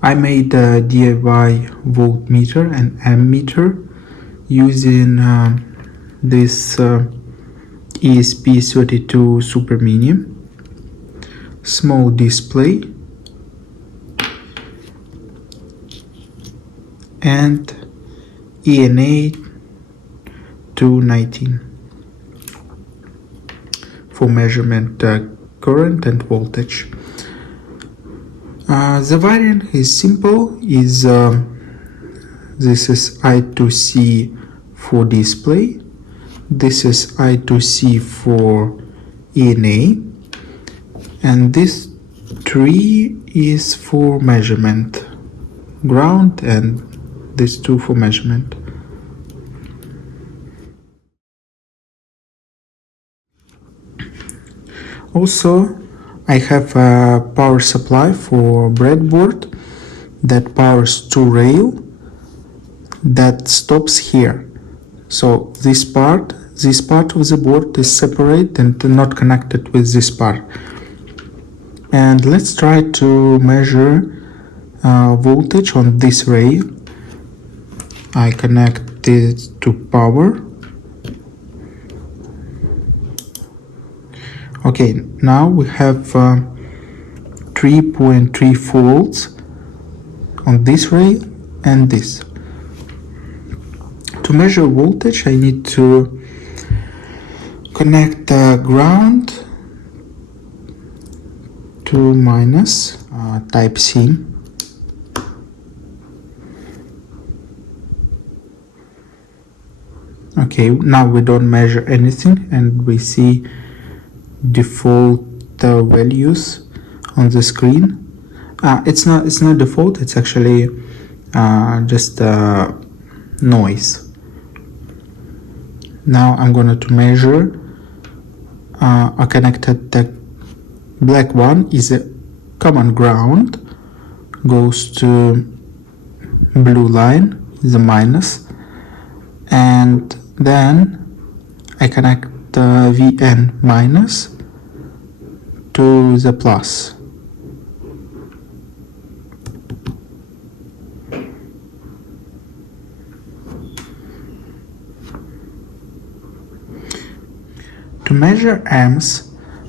I made a DIY voltmeter and ammeter using this ESP32 SuperMini, small display, and INA219 for measurement current and voltage. The wiring is simple. This is I2C for display, this is I2C for INA, and this 3 is for measurement, ground, and this 2 for measurement. Also, I have a power supply for breadboard that powers 2 rails that stops here. So this part of the board is separate and not connected with this part. And let's try to measure voltage on this rail. I connect it to power. Okay, now we have 3.3 volts on this rail and this. To measure voltage, I need to connect the ground to minus type C. Okay, now we don't measure anything and we see default values on the screen. It's not default, it's actually just noise. Now I'm going to measure. I connected the black one is a common ground, goes to blue line is a minus, and then I connect the VN minus to the plus. To measure amps,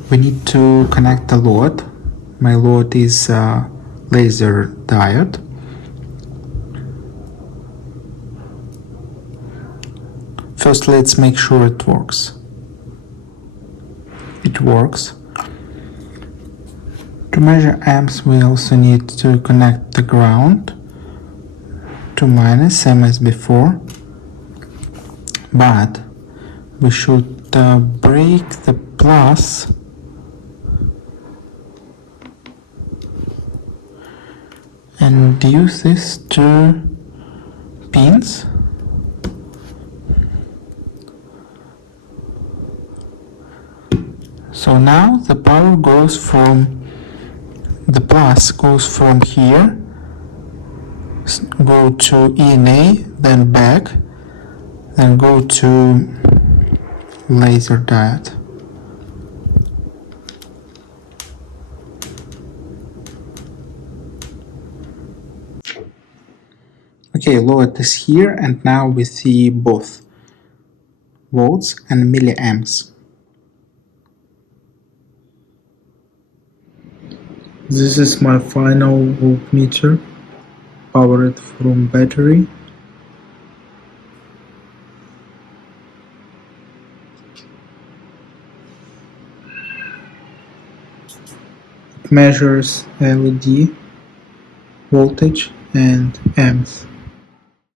we need to connect the load. My load is a laser diode. First, let's make sure it works. It works. To measure amps, we also need to connect the ground to minus, same as before, but we should break the plus and use these 2 pins. So now the power goes from the plus goes from here, go to INA, then back, then go to laser diode. Okay, load is here, and now we see both volts and milliamps. This is my final voltmeter, powered from battery. It measures LED, voltage, and amps.